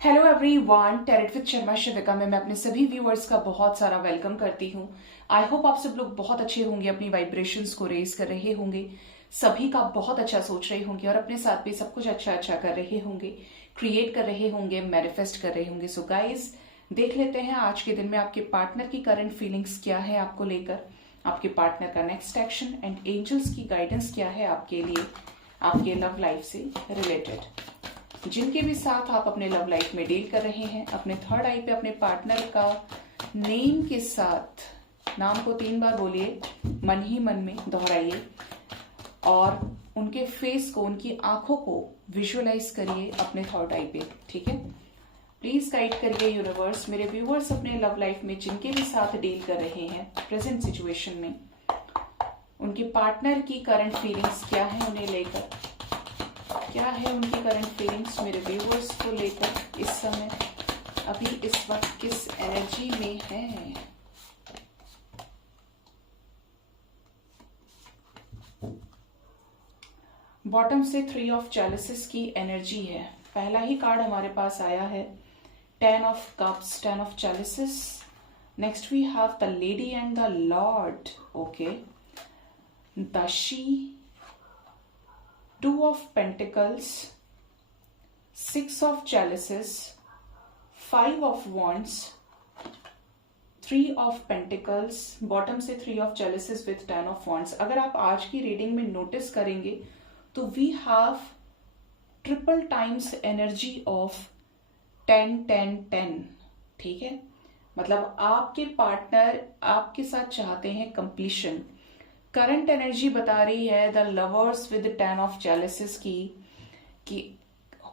Hello everyone, tarot with Sharma Shivika में मैं अपने सभी व्यूअर्स का बहुत सारा वेलकम करती हूँ। आई होप आप सब लोग बहुत अच्छे होंगे, अपनी वाइब्रेशंस को रेज कर रहे होंगे, सभी का बहुत अच्छा सोच रहे होंगे और अपने साथ भी सब कुछ अच्छा अच्छा कर रहे होंगे, क्रिएट कर रहे होंगे, मैनिफेस्ट कर रहे होंगे। सो गाइज, देख लेते हैं आज के दिन में आपके पार्टनर की करंट फीलिंग्स क्या है आपको लेकर, आपके पार्टनर का नेक्स्ट एक्शन एंड एंजल्स की गाइडेंस क्या है आपके लिए, आपके लव लाइफ से रिलेटेड। जिनके भी साथ आप अपने लव लाइफ में डील कर रहे हैं, अपने थर्ड आई पे अपने पार्टनर का नेम के साथ नाम को 3 बार बोलिए, मन ही मन में दोहराइए और उनके फेस को, उनकी आंखों को विजुअलाइज करिए अपने थर्ड आई पे। ठीक है, प्लीज गाइड करिए यूनिवर्स मेरे व्यूअर्स अपने लव लाइफ में जिनके भी साथ डील कर रहे हैं प्रेजेंट सिचुएशन में, उनके पार्टनर की करंट फीलिंग्स क्या है उन्हें लेकर, क्या है उनकी करंट फीलिंग्स मेरे व्यूअर्स को लेकर इस समय, अभी इस वक्त किस एनर्जी में है। बॉटम से 3 ऑफ चैलिसेस की एनर्जी है। पहला ही कार्ड हमारे पास आया है 10 of cups, 10 of chalices. Next we have the lady and the lord. Okay, the she, 2 of Pentacles, 6 of Chalices, 5 of Wands, 3 of Pentacles, bottom से 3 of Chalices with 10 of Wands। अगर आप आज की रीडिंग में notice करेंगे तो we have triple times energy of 10 10 10। ठीक है, मतलब आपके पार्टनर आपके साथ चाहते हैं कंप्लीशन। करंट एनर्जी बता रही है द लवर्स विद 10 ऑफ चैलिसेस की कि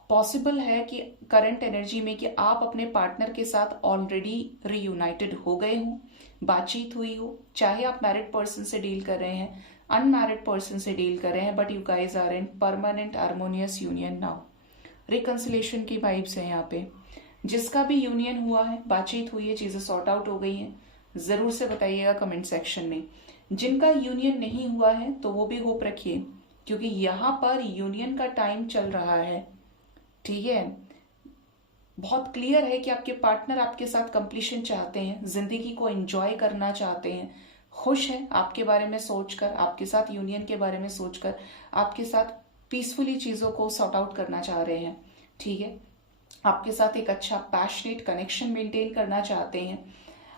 पॉसिबल है कि करंट एनर्जी में कि आप अपने पार्टनर के साथ ऑलरेडी रीयूनाइटेड हो गए हो, बातचीत हुई हो, चाहे आप मैरिड पर्सन से डील कर रहे हैं, अनमैरिड पर्सन से डील कर रहे हैं, but you guys are in permanent harmonious union now. Reconciliation की वाइब्स है यहाँ पे। जिसका भी यूनियन हुआ है, बातचीत हुई है, चीजें सॉर्ट आउट हो गई हैं, जरूर से बताइएगा कमेंट सेक्शन में। जिनका यूनियन नहीं हुआ है तो वो भी होप रखिए, क्योंकि यहां पर यूनियन का टाइम चल रहा है। ठीक है, बहुत क्लियर है कि आपके पार्टनर आपके साथ कंप्लीशन चाहते हैं, जिंदगी को एंजॉय करना चाहते हैं, खुश हैं आपके बारे में सोचकर, आपके साथ यूनियन के बारे में सोचकर, आपके साथ पीसफुली चीजों को सॉर्ट आउट करना चाह रहे हैं। ठीक है, आपके साथ एक अच्छा पैशनेट कनेक्शन मेंटेन करना चाहते हैं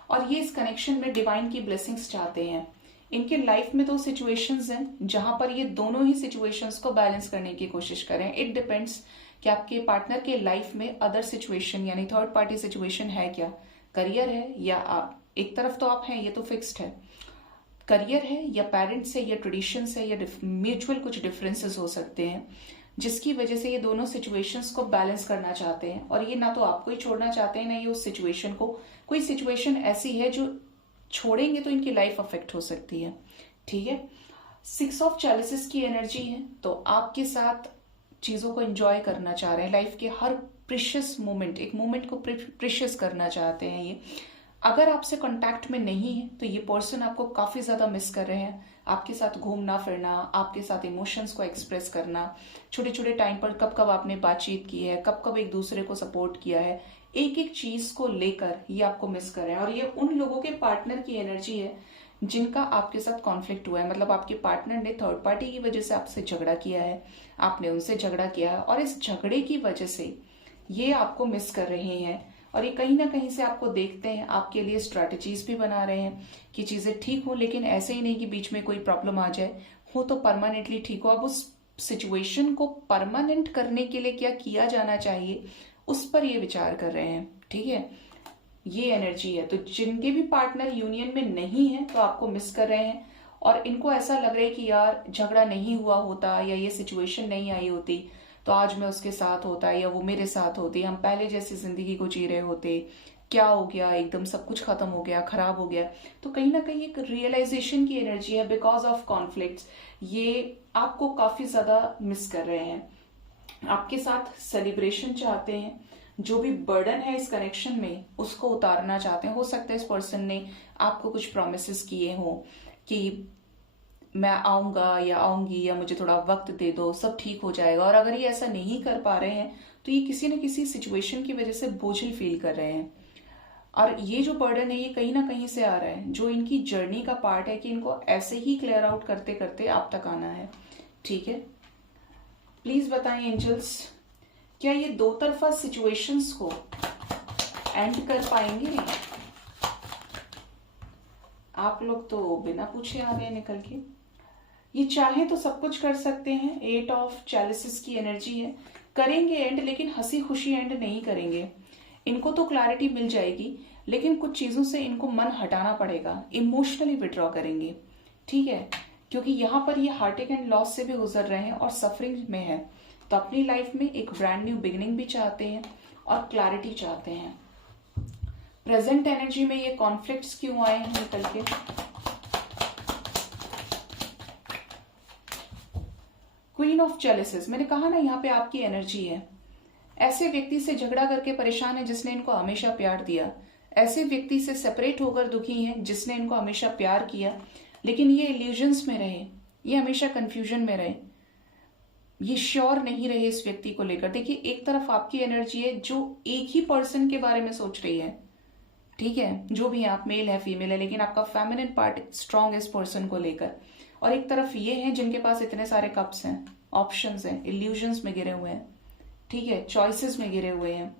और ये इस कनेक्शन में डिवाइन की ब्लेसिंग्स चाहते हैं। इनके लाइफ में 2 सिचुएशंस हैं जहां पर ये दोनों ही सिचुएशंस को बैलेंस करने की कोशिश करें। इट डिपेंड्स कि आपके पार्टनर के लाइफ में अदर सिचुएशन यानी थर्ड पार्टी सिचुएशन है क्या, करियर है या एक तरफ तो आप हैं, ये तो फिक्स्ड है, करियर है या पेरेंट्स है या ट्रेडिशंस है या म्यूचुअल कुछ डिफरेंसेस हो सकते हैं, जिसकी वजह से ये दोनों सिचुएशंस को बैलेंस करना चाहते हैं। और ये ना तो आपको ही छोड़ना चाहते हैं ना ये उस सिचुएशन को। कोई सिचुएशन ऐसी है जो छोड़ेंगे तो इनकी लाइफ अफेक्ट हो सकती है। ठीक है, 6 ऑफ चैलिसेस की एनर्जी है, तो आपके साथ चीजों को एंजॉय करना चाह रहे हैं, लाइफ के हर प्रीशियस मोमेंट, एक मोमेंट को प्रीशियस करना चाहते हैं ये। अगर आपसे कांटेक्ट में नहीं है तो ये पर्सन आपको काफी ज्यादा मिस कर रहे हैं। आपके साथ घूमना फिरना, आपके साथ इमोशंस को एक्सप्रेस करना, छोटे छोटे टाइम पर कब कब आपने बातचीत की है, कब कब एक दूसरे को सपोर्ट किया है, एक एक चीज को लेकर ये आपको मिस कर रहे हैं। और ये उन लोगों के पार्टनर की एनर्जी है जिनका आपके साथ कॉन्फ्लिक्ट हुआ है, मतलब आपके पार्टनर ने थर्ड पार्टी की वजह से आपसे झगड़ा किया है, आपने उनसे झगड़ा किया है और इस झगड़े की वजह से ये आपको मिस कर रहे हैं। और ये कहीं ना कहीं से आपको देखते हैं, आपके लिए स्ट्रैटेजीज भी बना रहे हैं कि चीजें ठीक हो, लेकिन ऐसे ही नहीं कि बीच में कोई प्रॉब्लम आ जाए, हो तो परमानेंटली ठीक हो। अब उस सिचुएशन को परमानेंट करने के लिए क्या किया जाना चाहिए, उस पर ये विचार कर रहे हैं। ठीक है, ये एनर्जी है। तो जिनके भी पार्टनर यूनियन में नहीं है तो आपको मिस कर रहे हैं और इनको ऐसा लग रहा है कि यार झगड़ा नहीं हुआ होता या ये सिचुएशन नहीं आई होती तो आज मैं उसके साथ होता या वो मेरे साथ होती, हम पहले जैसी जिंदगी को जी रहे होते, क्या हो गया, एकदम सब कुछ खत्म हो गया, खराब हो गया। तो कहीं ना कहीं एक रियलाइजेशन की एनर्जी है बिकॉज ऑफ कॉन्फ्लिक्ट्स, ये आपको काफी ज्यादा मिस कर रहे हैं। आपके साथ सेलिब्रेशन चाहते हैं, जो भी बर्डन है इस कनेक्शन में उसको उतारना चाहते हैं। हो सकता है इस पर्सन ने आपको कुछ प्रोमिस किए हो कि मैं आऊंगा या आऊंगी या मुझे थोड़ा वक्त दे दो, सब ठीक हो जाएगा। और अगर ये ऐसा नहीं कर पा रहे हैं तो ये किसी न किसी सिचुएशन की वजह से बोझिल फील कर रहे हैं। और ये जो बर्डन है ये कहीं ना कहीं से आ रहा है, जो इनकी जर्नी का पार्ट है कि इनको ऐसे ही क्लियर आउट करते करते आप तक आना है। ठीक है, प्लीज बताएं एंजल्स, क्या ये दो तरफा सिचुएशंस को एंड कर पाएंगे? आप लोग तो बिना पूछे आ गए निकल के। ये चाहे तो सब कुछ कर सकते हैं। 8 ऑफ चैलिसेस की एनर्जी है, करेंगे एंड, लेकिन हंसी खुशी एंड नहीं करेंगे। इनको तो क्लैरिटी मिल जाएगी, लेकिन कुछ चीजों से इनको मन हटाना पड़ेगा, इमोशनली विड्रॉ करेंगे। ठीक है, क्योंकि यहाँ पर ये हार्टेक एंड लॉस से भी गुजर रहे हैं और सफरिंग में है, तो अपनी लाइफ में एक ब्रांड न्यू बिगिनिंग भी चाहते हैं और क्लैरिटी चाहते हैं। प्रेजेंट एनर्जी में ये कॉन्फ्लिक्ट्स क्यों आए हैं निकल के? क्वीन ऑफ चैलिसेस, मैंने कहा ना यहाँ पे आपकी एनर्जी है। ऐसे व्यक्ति से झगड़ा करके परेशान है जिसने इनको हमेशा प्यार दिया, ऐसे व्यक्ति से सेपरेट होकर दुखी हैं जिसने इनको हमेशा प्यार किया, लेकिन ये इल्यूजन्स में रहे, ये हमेशा कंफ्यूजन में रहे, ये श्योर नहीं रहे इस व्यक्ति को लेकर। देखिए, एक तरफ आपकी एनर्जी है जो एक ही पर्सन के बारे में सोच रही है। ठीक है, जो भी आप, मेल है फीमेल है, लेकिन आपका फेमिनिन पार्ट स्ट्रांग है इस पर्सन को लेकर। और एक तरफ ये है जिनके पास इतने सारे कप्स हैं, ऑप्शंस हैं, इल्यूजन्स में गिरे हुए हैं। ठीक है, चॉइसेस में गिरे हुए हैं।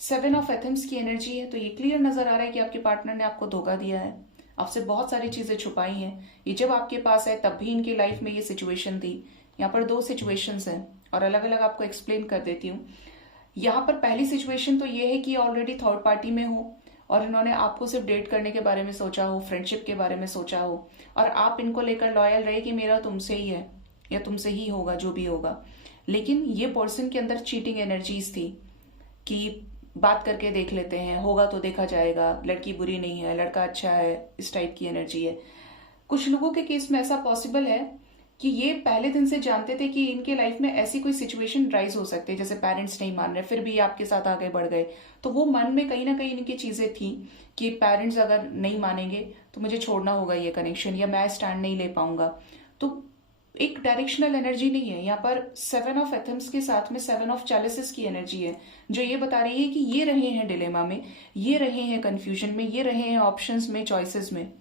7 ऑफ एथम्स की एनर्जी है, तो ये क्लियर नजर आ रहा है कि आपके पार्टनर ने आपको धोखा दिया है, आपसे बहुत सारी चीजें छुपाई हैं। ये जब आपके पास है तब भी इनकी लाइफ में ये सिचुएशन थी। यहाँ पर 2 सिचुएशंस हैं और अलग अलग आपको एक्सप्लेन कर देती हूँ। यहाँ पर पहली सिचुएशन तो ये है कि ऑलरेडी थर्ड पार्टी में हो और इन्होंने आपको सिर्फ डेट करने के बारे में सोचा हो, फ्रेंडशिप के बारे में सोचा हो, और आप इनको लेकर लॉयल रहे कि मेरा तुमसे ही है या तुमसे ही होगा जो भी होगा। लेकिन ये पर्सन के अंदर चीटिंग एनर्जीज थी कि बात करके देख लेते हैं, होगा तो देखा जाएगा, लड़की बुरी नहीं है, लड़का अच्छा है, इस टाइप की एनर्जी है। कुछ लोगों के केस में ऐसा पॉसिबल है कि ये पहले दिन से जानते थे कि इनके लाइफ में ऐसी कोई सिचुएशन राइज हो सकती है, जैसे पेरेंट्स नहीं मान रहे फिर भी आपके साथ आगे बढ़ गए, तो वो मन में कहीं ना कहीं इनकी चीजें थी कि पेरेंट्स अगर नहीं मानेंगे तो मुझे छोड़ना होगा ये कनेक्शन, या मैं स्टैंड नहीं ले पाऊंगा। तो एक डायरेक्शनल एनर्जी नहीं है यहाँ पर। 7 ऑफ एथम्स के साथ में 7 ऑफ चैलिसेस की एनर्जी है, जो ये बता रही है कि ये रहे हैं डिलेमा में, ये रहे हैं कंफ्यूजन में, ये रहे हैं ऑप्शंस में, चॉइसेस में।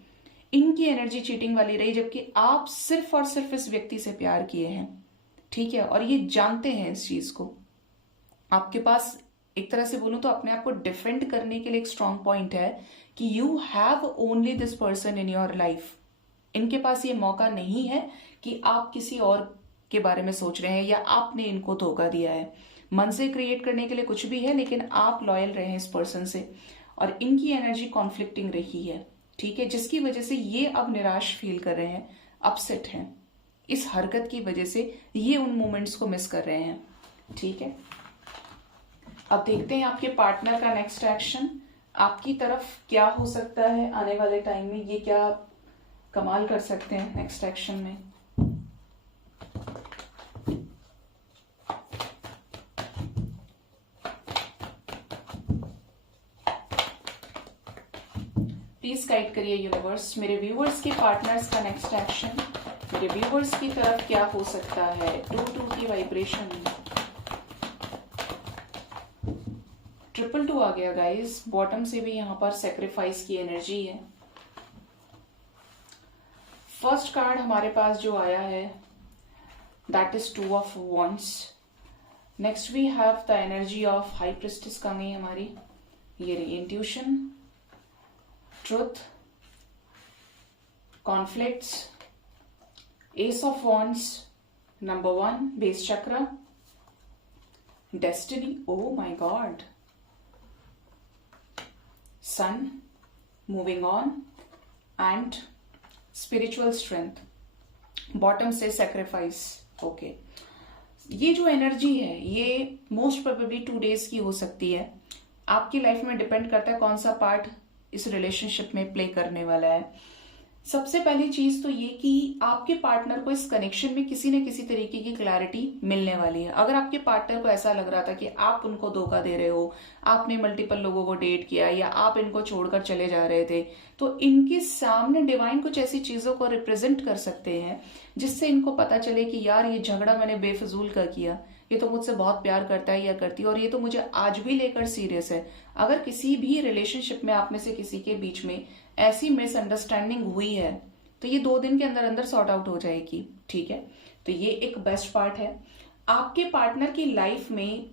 इनकी एनर्जी चीटिंग वाली रही, जबकि आप सिर्फ और सिर्फ इस व्यक्ति से प्यार किए हैं। ठीक है, और ये जानते हैं इस चीज को। आपके पास एक तरह से बोलूं तो अपने आप को डिफेंड करने के लिए एक स्ट्रॉन्ग पॉइंट है कि you have only this person in your life. इनके पास ये मौका नहीं है कि आप किसी और के बारे में सोच रहे हैं या आपने इनको धोखा दिया है। मन से क्रिएट करने के लिए कुछ भी है, लेकिन आप लॉयल रहे हैं इस पर्सन से, और इनकी एनर्जी कॉन्फ्लिक्टिंग रही है। ठीक है, जिसकी वजह से ये अब निराश फील कर रहे हैं, अपसेट हैं। इस हरकत की वजह से ये उन मोमेंट्स को मिस कर रहे हैं। ठीक है, अब देखते हैं आपके पार्टनर का नेक्स्ट एक्शन आपकी तरफ क्या हो सकता है आने वाले टाइम में। ये क्या कमाल कर सकते हैं नेक्स्ट एक्शन में। प्लीज गाइड करिए यूनिवर्स, मेरे व्यूवर्स के पार्टनर्स का नेक्स्ट एक्शन मेरे व्यूवर्स की तरफ क्या हो सकता है। 2-2 की वाइब्रेशन, 2-2 आ गया गाइस। बॉटम से भी यहां पर सेक्रीफाइस की एनर्जी है। फर्स्ट कार्ड हमारे पास जो आया है that is 2 of wands. Next we have the energy of high priestess का गई हमारी, ये रही intuition, truth, conflicts, ace of wands, number 1 base chakra, destiny, oh my god, sun, moving on and spiritual strength. Bottom से sacrifice. Okay, ये जो energy है ये मोस्ट प्रोबेबली 2 डेज की हो सकती है। आपकी लाइफ में डिपेंड करता है कौन सा पार्ट इस रिलेशनशिप में प्ले करने वाला है। सबसे पहली चीज तो ये कि आपके पार्टनर को इस कनेक्शन में किसी न किसी तरीके की क्लैरिटी मिलने वाली है। अगर आपके पार्टनर को ऐसा लग रहा था कि आप उनको धोखा दे रहे हो, आपने मल्टीपल लोगों को डेट किया या आप इनको छोड़कर चले जा रहे थे, तो इनके सामने डिवाइन कुछ ऐसी चीजों को रिप्रेजेंट कर सकते हैं जिससे इनको पता चले कि यार ये झगड़ा मैंने बेफजूल का किया, ये तो मुझसे बहुत प्यार करता है या करती है और ये तो मुझे आज भी लेकर सीरियस है। अगर किसी भी रिलेशनशिप में आप में से किसी के बीच में ऐसी मिसअंडरस्टैंडिंग हुई है तो ये 2 दिन के अंदर अंदर सॉर्ट आउट हो जाएगी, ठीक है। तो ये एक बेस्ट पार्ट है। आपके पार्टनर की लाइफ में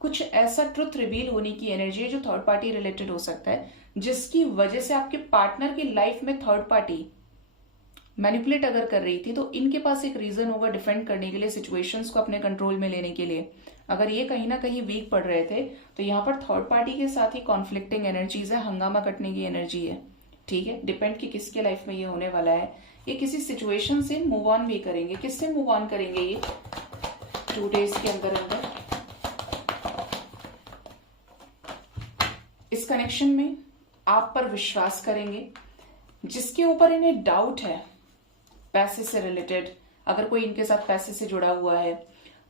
कुछ ऐसा ट्रुथ रिवील होने की एनर्जी है जो थर्ड पार्टी रिलेटेड हो सकता है, जिसकी वजह से आपके पार्टनर की लाइफ में थर्ड पार्टी मैनिपुलेट अगर कर रही थी तो इनके पास एक रीजन होगा डिफेंड करने के लिए, सिचुएशंस को अपने कंट्रोल में लेने के लिए। अगर ये कहीं ना कहीं वीक पड़ रहे थे तो यहाँ पर थर्ड पार्टी के साथ ही कॉन्फ्लिक्टिंग एनर्जीज है, हंगामा कटने की एनर्जी है, ठीक है। डिपेंड कि किसके लाइफ में ये होने वाला है। ये किसी सिचुएशन से मूव ऑन भी करेंगे। किससे मूव ऑन करेंगे ये 2 डेज के अंदर अंदर? इस कनेक्शन में आप पर विश्वास करेंगे। जिसके ऊपर इन्हें डाउट है पैसे से रिलेटेड, अगर कोई इनके साथ पैसे से जुड़ा हुआ है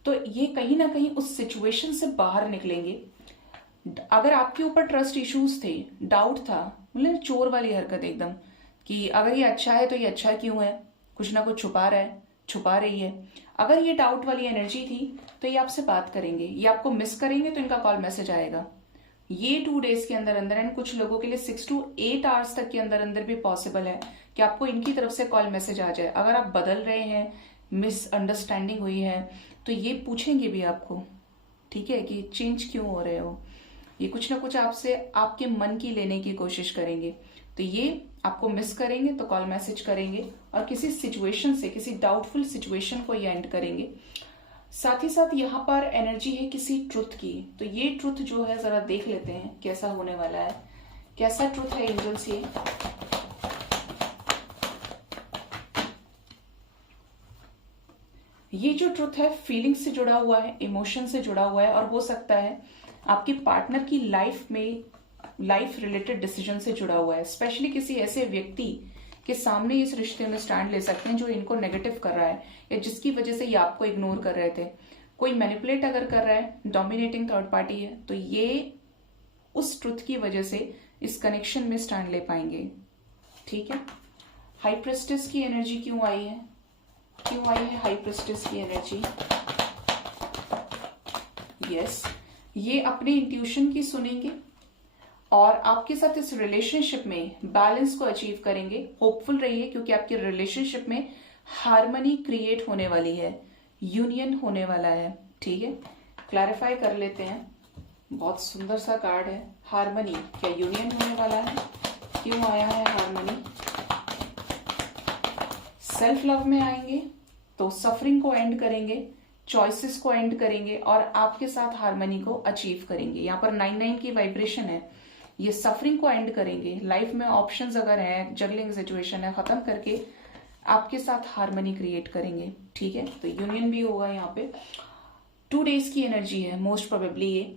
तो ये कहीं ना कहीं उस सिचुएशन से बाहर निकलेंगे। अगर आपके ऊपर ट्रस्ट इश्यूज थे, डाउट था, मतलब चोर वाली हरकत एकदम कि अगर ये अच्छा है तो ये अच्छा क्यों है, कुछ ना कुछ छुपा रहा है, छुपा रही है, अगर ये डाउट वाली एनर्जी थी तो ये आपसे बात करेंगे, ये आपको मिस करेंगे तो इनका कॉल मैसेज आएगा ये 2 डेज के अंदर अंदर। एंड कुछ लोगों के लिए 6 to 8 आवर्स तक के अंदर अंदर भी पॉसिबल है कि आपको इनकी तरफ से कॉल मैसेज आ जाए। अगर आप बदल रहे हैं, मिसअंडरस्टैंडिंग हुई है तो ये पूछेंगे भी आपको, ठीक है, कि चेंज क्यों हो रहे हो। ये कुछ ना कुछ आपसे आपके मन की लेने की कोशिश करेंगे। तो ये आपको मिस करेंगे तो कॉल मैसेज करेंगे और किसी सिचुएशन से, किसी डाउटफुल सिचुएशन को ये एंड करेंगे। साथ ही साथ यहाँ पर एनर्जी है किसी ट्रुथ की। तो ये ट्रुथ जो है जरा देख लेते हैं कैसा होने वाला है, कैसा ट्रुथ है एंजल्स ये जो ट्रुथ है फीलिंग से जुड़ा हुआ है, इमोशन से जुड़ा हुआ है और हो सकता है आपके पार्टनर की लाइफ में लाइफ रिलेटेड डिसीजन से जुड़ा हुआ है। स्पेशली किसी ऐसे व्यक्ति के सामने इस रिश्ते में स्टैंड ले सकते हैं जो इनको नेगेटिव कर रहा है या जिसकी वजह से ये आपको इग्नोर कर रहे थे। कोई मैनिपुलेट अगर कर रहा है, डोमिनेटिंग थर्ड पार्टी है, तो ये उस ट्रुथ की वजह से इस कनेक्शन में स्टैंड ले पाएंगे, ठीक है। हाई प्रेस्टिस की एनर्जी क्यों आई है, क्यों आई है हाई प्रेस्टिस की एनर्जी? यस, ये अपने इंट्यूशन की सुनेंगे और आपके साथ इस रिलेशनशिप में बैलेंस को अचीव करेंगे। होपफुल रहिए क्योंकि आपके रिलेशनशिप में हार्मनी क्रिएट होने वाली है, यूनियन होने वाला है, ठीक है। क्लैरिफाई कर लेते हैं, बहुत सुंदर सा कार्ड है हार्मनी। क्या यूनियन होने वाला है? क्यों आया है हार्मनी? सेल्फ लव में आएंगे तो सफरिंग को एंड करेंगे, चॉइसेस को एंड करेंगे और आपके साथ हार्मनी को अचीव करेंगे। यहाँ पर 9-9 की वाइब्रेशन है, ये सफरिंग को एंड करेंगे। लाइफ में ऑप्शंस अगर है, जगलिंग सिचुएशन है, खत्म करके आपके साथ हार्मनी क्रिएट करेंगे, ठीक है। तो यूनियन भी होगा यहाँ पे। 2 डेज की एनर्जी है मोस्ट प्रोबेबली ये।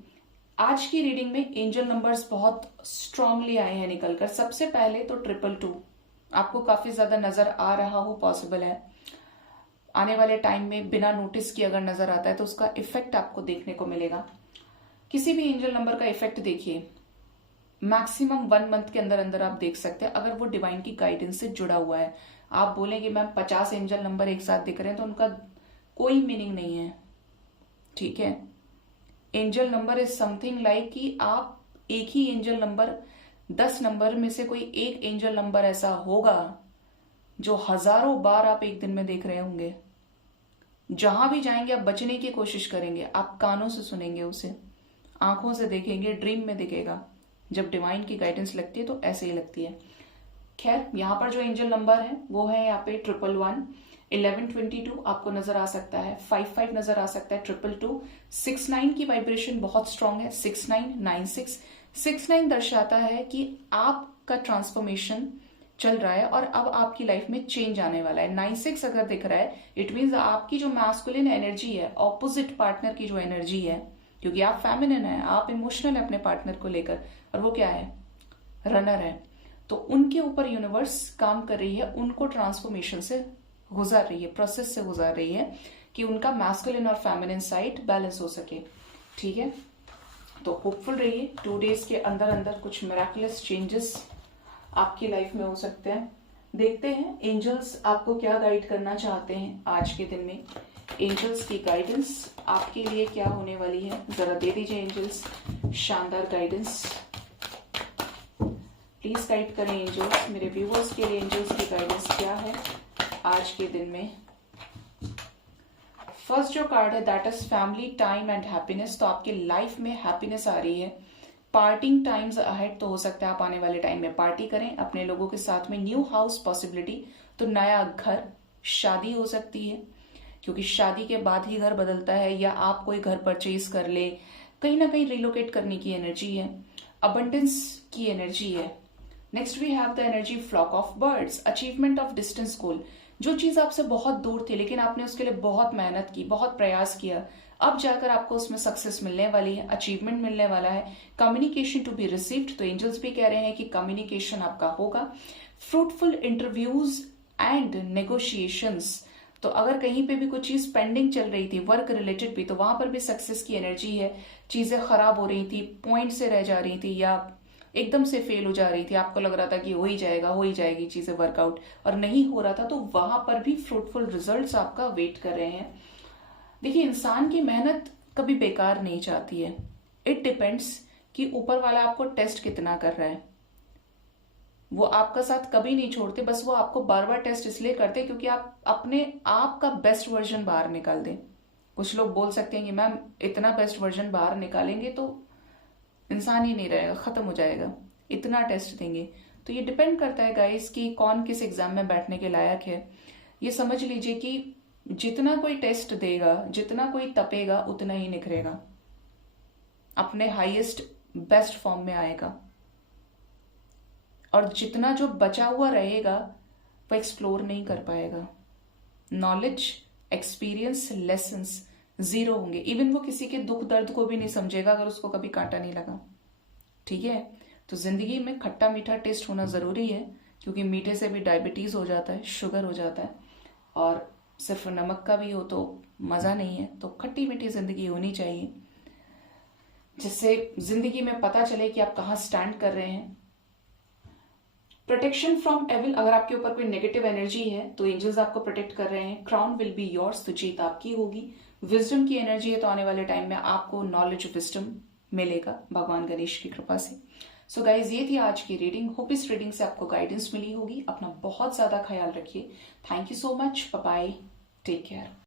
आज की रीडिंग में एंजल नंबर्स बहुत स्ट्रांगली आए हैं निकलकर। सबसे पहले तो 222 आपको काफी ज्यादा नजर आ रहा हो, पॉसिबल है आने वाले टाइम में बिना नोटिस किए अगर नजर आता है तो उसका इफेक्ट आपको देखने को मिलेगा। किसी भी एंजल नंबर का इफेक्ट देखिए मैक्सिमम 1 मंथ के अंदर अंदर आप देख सकते हैं अगर वो डिवाइन की गाइडेंस से जुड़ा हुआ है। आप बोलेंगे मैम 50 एंजल नंबर एक साथ दिख रहे हैं तो उनका कोई मीनिंग नहीं है, ठीक है। Angel number is something like कि आप एक ही एंजल नंबर 10 नंबर में से कोई एक एंजल नंबर ऐसा होगा जो हजारों बार आप एक दिन में देख रहे होंगे। जहां भी जाएंगे आप बचने की कोशिश करेंगे, आप कानों से सुनेंगे उसे, आंखों से देखेंगे, ड्रीम में दिखेगा। जब डिवाइन की गाइडेंस लगती है तो ऐसे ही लगती है। खैर यहाँ पर जो एंजल नंबर है वो है यहाँ पे 111, 1122 आपको नजर आ सकता है, 55 नजर आ सकता है, 222, 69 की वाइब्रेशन बहुत स्ट्रांग है, 6996। 69 दर्शाता है कि आपका ट्रांसफॉर्मेशन चल रहा है और अब आपकी लाइफ में चेंज आने वाला है। 96 अगर दिख रहा है इट मीन्स आपकी जो मैस्कुलिन एनर्जी है, ऑपोजिट पार्टनर की जो एनर्जी है, क्योंकि आप फेमिनिन है, आप इमोशनल है अपने पार्टनर को लेकर और वो क्या है, रनर है, तो उनके ऊपर यूनिवर्स काम कर रही है, उनको ट्रांसफॉर्मेशन से गुजार रही है, प्रोसेस से गुजार रही है कि उनका मैस्कुलिन और फेमिनिन साइड बैलेंस हो सके, ठीक है। तो होपफुल रहिए, 2 डेज के अंदर अंदर कुछ मिराकुलस चेंजेस आपकी लाइफ में हो सकते हैं। देखते हैं एंजल्स आपको क्या गाइड करना चाहते हैं आज के दिन में। एंजल्स की गाइडेंस आपके लिए क्या होने वाली है, जरा दे दीजिए एंजल्स शानदार गाइडेंस। प्लीज गाइड करें एंजल्स, मेरे व्यूअर्स के लिए एंजल्स की गाइडेंस क्या है आज के दिन में। फर्स्ट जो कार्ड है that is family time and happiness. तो आपके लाइफ में हैप्पीनेस आ रही है। पार्टिंग टाइम्स अहेड, तो हो सकता है आप आने वाले टाइम में पार्टी करें अपने लोगों के साथ में। न्यू हाउस पॉसिबिलिटी, तो नया घर, शादी हो सकती है क्योंकि शादी के बाद ही घर बदलता है, या आप कोई घर परचेज कर ले, कहीं ना कहीं रिलोकेट करने की एनर्जी है। अबंडेंस की एनर्जी है। Next we have the energy flock of birds, achievement of distance goal. जो चीज आपसे बहुत दूर थी लेकिन आपने उसके लिए बहुत मेहनत की, बहुत प्रयास किया, अब जाकर आपको उसमें सक्सेस मिलने वाली है, अचीवमेंट मिलने वाला है। कम्युनिकेशन टू बी रिसीव्ड, तो एंजल्स भी कह रहे हैं कि कम्युनिकेशन आपका होगा। फ्रूटफुल इंटरव्यूज एंड नेगोशिएशंस, तो अगर कहीं पे भी कुछ चीज पेंडिंग चल रही थी वर्क रिलेटेड भी, तो वहां पर भी सक्सेस की एनर्जी है। चीजें खराब हो रही थी, पॉइंट से रह जा रही थी, या एकदम से फेल हो जा रही थी, आपको लग रहा था कि हो ही जाएगा, हो ही जाएगी चीजें वर्कआउट, और नहीं हो रहा था, तो वहां पर भी फ्रूटफुल रिजल्ट्स आपका वेट कर रहे हैं। देखिए, इंसान की मेहनत कभी बेकार नहीं जाती है। इट डिपेंड्स कि ऊपर वाला आपको टेस्ट कितना कर रहा है। वो आपका साथ कभी नहीं छोड़ते, बस वो आपको बार बार टेस्ट इसलिए करते हैं क्योंकि आप अपने आप का बेस्ट वर्जन बाहर निकाल दें। कुछ लोग बोल सकते हैं कि मैम इतना बेस्ट वर्जन बाहर निकालेंगे तो इंसान ही नहीं रहेगा, खत्म हो जाएगा, इतना टेस्ट देंगे। तो ये डिपेंड करता है गाइस कि कौन किस एग्जाम में बैठने के लायक है। ये समझ लीजिए कि जितना कोई टेस्ट देगा, जितना कोई तपेगा, उतना ही निखरेगा, अपने हाईएस्ट बेस्ट फॉर्म में आएगा। और जितना जो बचा हुआ रहेगा वो एक्सप्लोर नहीं कर पाएगा। नॉलेज, एक्सपीरियंस, लेसन्स जीरो होंगे। इवन वो किसी के दुख दर्द को भी नहीं समझेगा अगर उसको कभी कांटा नहीं लगा। ठीक है, तो जिंदगी में खट्टा मीठा टेस्ट होना जरूरी है, क्योंकि मीठे से भी डायबिटीज हो जाता है, शुगर हो जाता है, और सिर्फ नमक का भी हो तो मजा नहीं है। तो खट्टी मीठी जिंदगी होनी चाहिए, जिससे जिंदगी में पता चले कि आप कहाँ स्टैंड कर रहे हैं। प्रोटेक्शन फ्रॉम एविल, अगर आपके ऊपर कोई नेगेटिव एनर्जी है तो एंजल्स आपको प्रोटेक्ट कर रहे हैं। क्राउन विल बी योर्स, तो जीत आपकी होगी। विजडम की एनर्जी है, तो आने वाले टाइम में आपको नॉलेज, विजडम मिलेगा भगवान गणेश की कृपा से। सो गाइज, ये थी आज की रीडिंग। होप इस रीडिंग से आपको गाइडेंस मिली होगी। अपना बहुत ज्यादा ख्याल रखिए। Thank you so much, bye bye, take care.